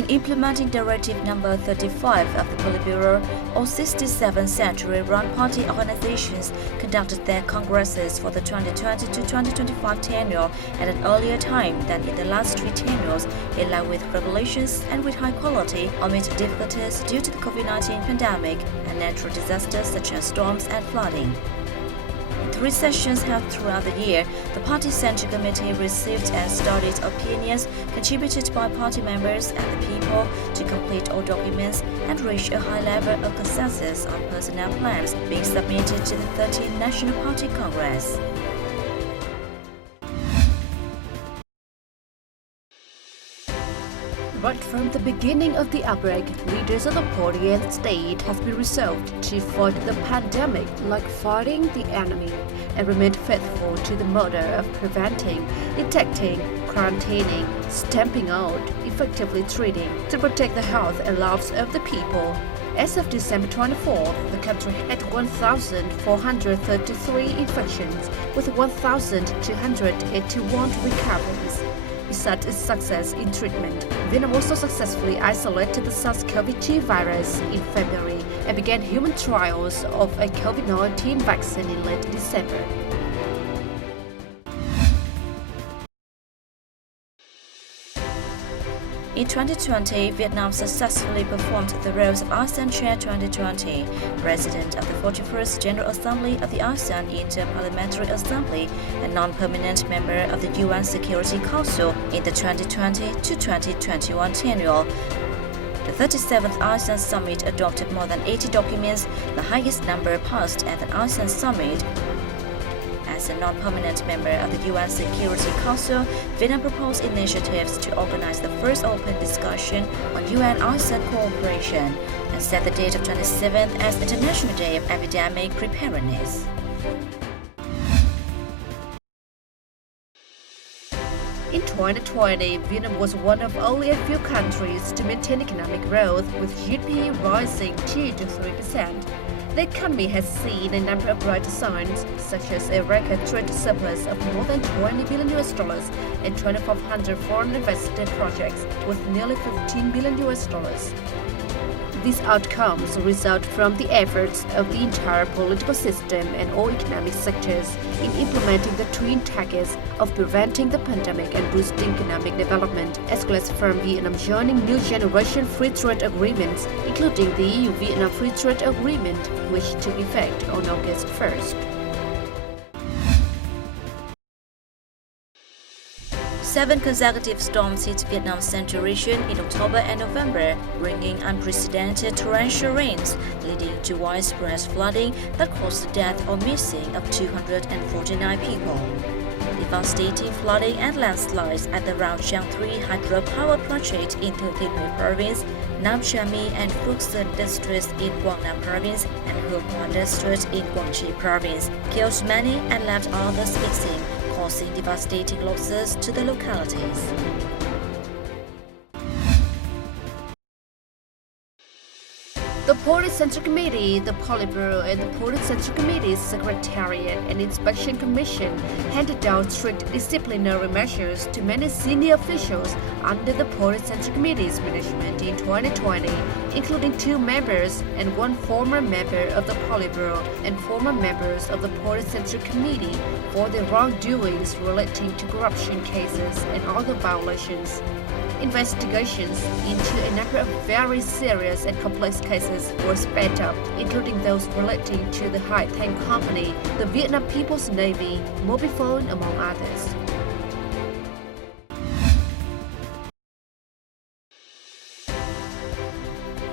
in implementing Directive Number 35 of the Politburo, all 67 century-run party organizations conducted their congresses for the 2020 to 2025 tenure at an earlier time than in the last three tenures, in line with regulations and with high quality amid difficulties due to the COVID-19 pandemic and natural disasters such as storms and flooding. In 3 sessions held throughout the year, the Party Central Committee received and studied opinions contributed by party members and the people to complete all documents and reach a high level of consensus on personnel plans being submitted to the 13th National Party Congress. Right from the beginning of the outbreak, leaders of the party and state have been resolved to fight the pandemic like fighting the enemy and remained faithful to the motto of preventing, detecting, quarantining, stamping out, effectively treating to protect the health and lives of the people. As of December 24th, the country had 1,433 infections with 1,281 recoveries. Besides its success in treatment, Vietnam also successfully isolated the SARS-CoV-2 virus in February and began human trials of a COVID-19 vaccine in late December. In 2020, Vietnam successfully performed the roles of ASEAN Chair 2020, President of the 41st General Assembly of the ASEAN Inter-Parliamentary Assembly, and non-permanent member of the UN Security Council in the 2020 to 2021 tenure. The 37th ASEAN Summit adopted more than 80 documents, the highest number passed at an ASEAN Summit. As a non-permanent member of the UN Security Council, Vietnam proposed initiatives to organize the first open discussion on UN-ASEAN cooperation and set the date of 27th as International Day of Epidemic Preparedness. In 2020, Vietnam was one of only a few countries to maintain economic growth, with GDP rising 2 to 3%. The economy has seen a number of bright signs, such as a record trade surplus of more than $20 billion and 2,500 foreign invested projects with nearly $15 billion. These outcomes result from the efforts of the entire political system and all economic sectors in implementing the twin targets of preventing the pandemic and boosting economic development, as well as from Vietnam joining new generation free trade agreements, including the EU-Vietnam Free Trade Agreement, which took effect on August 1st. 7 consecutive storms hit Vietnam's central region in October and November, bringing unprecedented torrential rains, leading to widespread flooding that caused the death or missing of 249 people. Devastating flooding and landslides at the Rao Giang 3 hydropower project in Thừa Thiên Huế province, Nam Tra My and Phuoc Sơn districts in Quang Nam province, and Huong Quan district in Quang Tri province killed many and left others missing, causing devastating losses to the localities. The Party Central Committee, the Politburo, and the Party Central Committee's Secretariat and Inspection Commission handed down strict disciplinary measures to many senior officials under the Party Central Committee's management in 2020, including 2 members and 1 former member of the Politburo and former members of the Party Central Committee for their wrongdoings relating to corruption cases and other violations. Investigations into a number of very serious and complex cases were sped up, including those relating to the Hai Thanh Company, the Vietnam People's Navy, Mobifone, among others.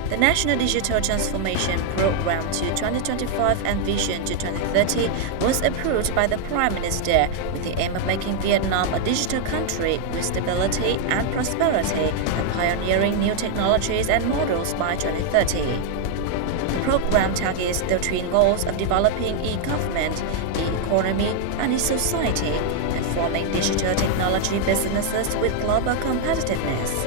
The National Digital Transformation Program to 2025 and Vision to 2030 was approved by the Prime Minister with the aim of making Vietnam a digital country with stability and prosperity and pioneering new technologies and models by 2030. The program targets the twin goals of developing e-government, e-economy, and e-society, and forming digital technology businesses with global competitiveness.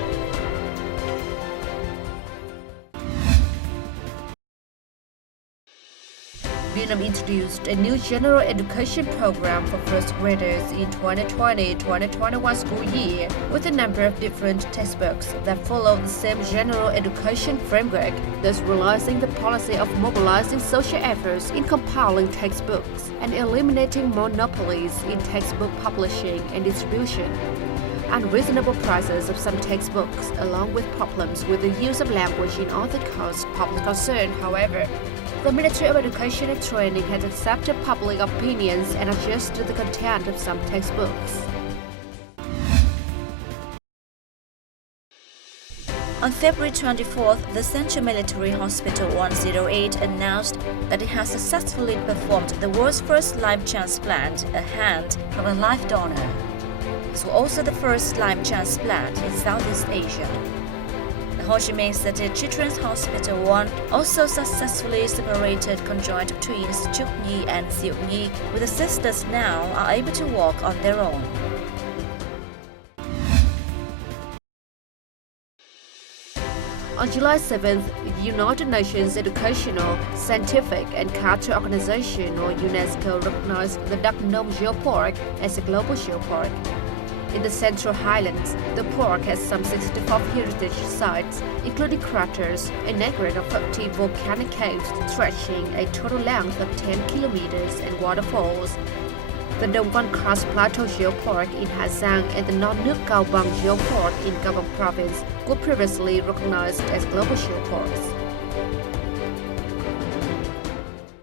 Vietnam introduced a new general education program for first graders in 2020-2021 school year with a number of different textbooks that follow the same general education framework, thus realizing the policy of mobilizing social efforts in compiling textbooks and eliminating monopolies in textbook publishing and distribution. Unreasonable prices of some textbooks, along with problems with the use of language in author caused public concern, however. The Ministry of Education and Training has accepted public opinions and adjusted the content of some textbooks. On February 24th, the Central Military Hospital 108 announced that it has successfully performed the world's first live transplant, a hand, from a live donor. This was also the first live transplant in Southeast Asia. The Ho Chi Minh City Children's Hospital 1 also successfully separated conjoined twins Chuk Nhi and Siu Nhi, with the sisters now are able to walk on their own. On July 7th, the United Nations Educational, Scientific and Cultural Organization, or UNESCO, recognized the Dak Nong Geopark as a global geopark. In the Central Highlands, the park has some 64 heritage sites, including craters, a network of 50 volcanic caves stretching a total length of 10 kilometers, and waterfalls. The Dong Van Kras Plateau Geopark in Hà Giang and the Non Nước Cao Bằng Geopark in Cao Bằng Province were previously recognized as global geoparks.